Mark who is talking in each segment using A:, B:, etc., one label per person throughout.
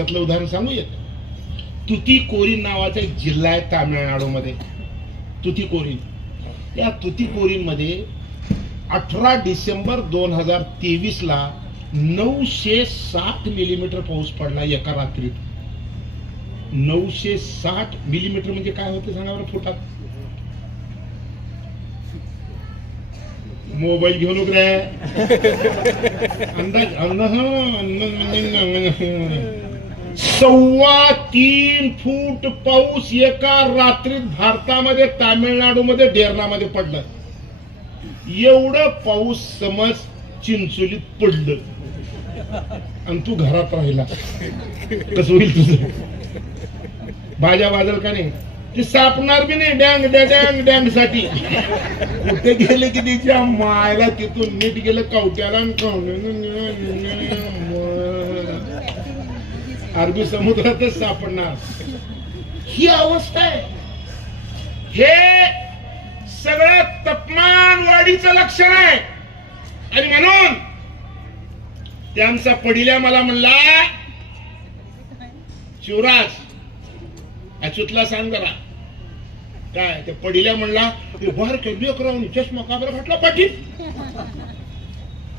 A: देशातलं उदाहरण सांगू एक तुतीकोरीन नावाचा एक जिल्हा आहे तामिळनाडूमध्ये. तुतीकोरीन या तुतीकोरीनमध्ये अठरा डिसेंबर दोन हजार तेवीस ला नऊशे साठ मिलीमीटर पाऊस पडला एका रात्रीत. नऊशे साठ मिलीमीटर म्हणजे काय होते सांगा बरं फुटात? मोबाईल घेऊन नको रे अंदाज अंदाज अंदाज सव्वा तीन फूट पाऊस एका रात्रीत भारतामध्ये तामिळनाडूमध्ये डेरणामध्ये पडलं. एवढं पाऊस समज चिंचोलीत पडलं. आणि तू घरात राहिला. कसं होईल तुझं? भाज्या वाजल का नाही? ते सापणार बी नाही डँग डँग डँगसाठी. कुठे गेले की तिच्या मायला तिथून नीट गेलं कवट्याला. अरबी समुद्रातच सापडणार. ही अवस्था आहे. हे सगळं तापमान वाढीचं लक्षण आहे. आणि म्हणून त्यांचा पडिल्या मला म्हणला शिवराज अच्युतला सांग जरा. काय? ते पडिल्या म्हणला ते बाहेर केली करावून चष्मा काबर घातला पाठी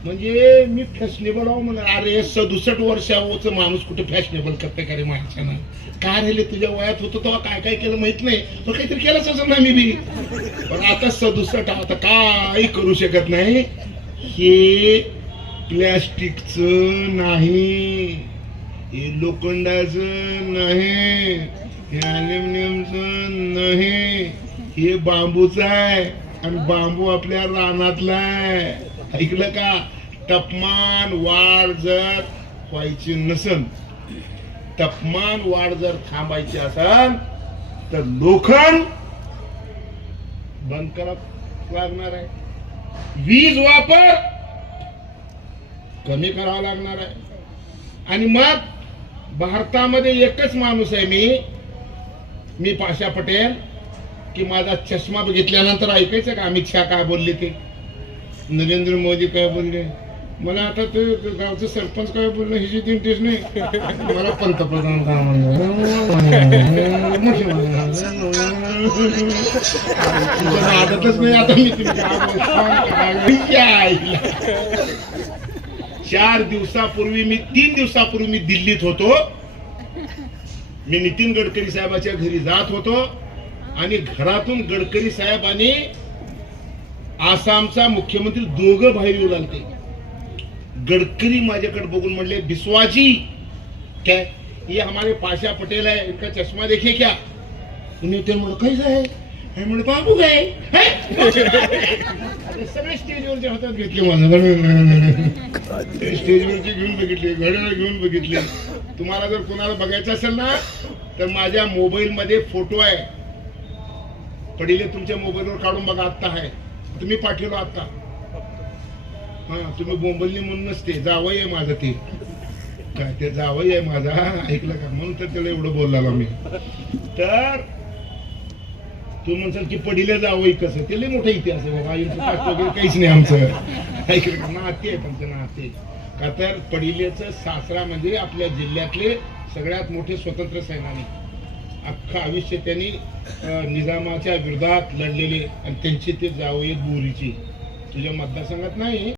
A: म्हणजे मी फॅशनेबल आहो म्हणा अरे सदुसष्ट वर्षाच माणूस कुठे फॅशनेबल करते का रे माणसानं? काय राहिले तुझ्या वयात होतं तेव्हा काय काय केलं माहीत नाही पण काहीतरी केलंच असं ना मी बी. पण आता सदुसष्ट आता काय करू शकत नाही. हे प्लॅस्टिकच नाही हे लोखंडाचं नाही हे अल्युमिनियमच नाही हे बांबूच आहे आणि बांबू आपल्या रानातला आहे. ऐकलं का? तापमान वाढ जर व्हायची नसन तापमान वाढ जर थांबायची असेल तर लोखंड बंद करावं लागणार आहे. वीज वापर कमी करावा लागणार आहे. आणि मग भारतामध्ये एकच माणूस आहे मी मी पाशा पटेल की माझा चष्मा बघितल्यानंतर ऐकायचं का? अमित शहा काय बोलले ते? नरेंद्र मोदी काय बोलले? मला आता ते गावचं सरपंच काय बोलले ह्याची इंटरेस्ट नाही. मला पंतप्रधान काय म्हणलं? आदतच नाही आता मी चार दिवसापूर्वी मी तीन दिवसापूर्वी मी दिल्लीत होतो. मी नितीन गडकरी साहेबाच्या घरी जात होतो. आणि घरातून गडकरी साहेब आणि आसामचा मुख्यमंत्री दोघं बाहेर येऊ लागले गडकरी माझ्याकडे बघून म्हणले बिस्वाजी काय ये हमारे पाशा पटेल है इनका चश्मा देखिए क्या? नितीन म्हणलं कैसा आहे हे? म्हणलं बाबू काय सगळे स्टेजवरचे हातात घेतले माझं स्टेजवरचे घेऊन बघितले घड्याळ घेऊन बघितले. तुम्हाला जर कोणाला बघायचं असेल ना तर माझ्या मोबाईल मध्ये फोटो आहे. पडिले तुमच्या मोबाईलवर काढून बघा आत्ता आहे. तुम्ही पाठवलं आता. हा तुम्ही बोंबलली म्हणूनच ते जावई आहे माझं ते. काय ते जावई आहे माझा. ऐकलं का? म्हणून तर त्याला एवढं बोलला मी. तर तू म्हणसाल की पडिले जावई कसं? ते लय मोठा इतिहास आहे बाबा. आईचं वगैरे काहीच नाही आमचं. ऐकलं का? नाते आहे आमचं नाते. का तर पडिलेचं सासरा म्हणजे आपल्या जिल्ह्यातले सगळ्यात मोठे स्वतंत्र सैनानी. अख्खं आयुष्य त्यांनी निजामाच्या विरोधात लढलेले आणि त्यांची ते जावई बोरीची. तुझ्या मतदारसंघात नाही?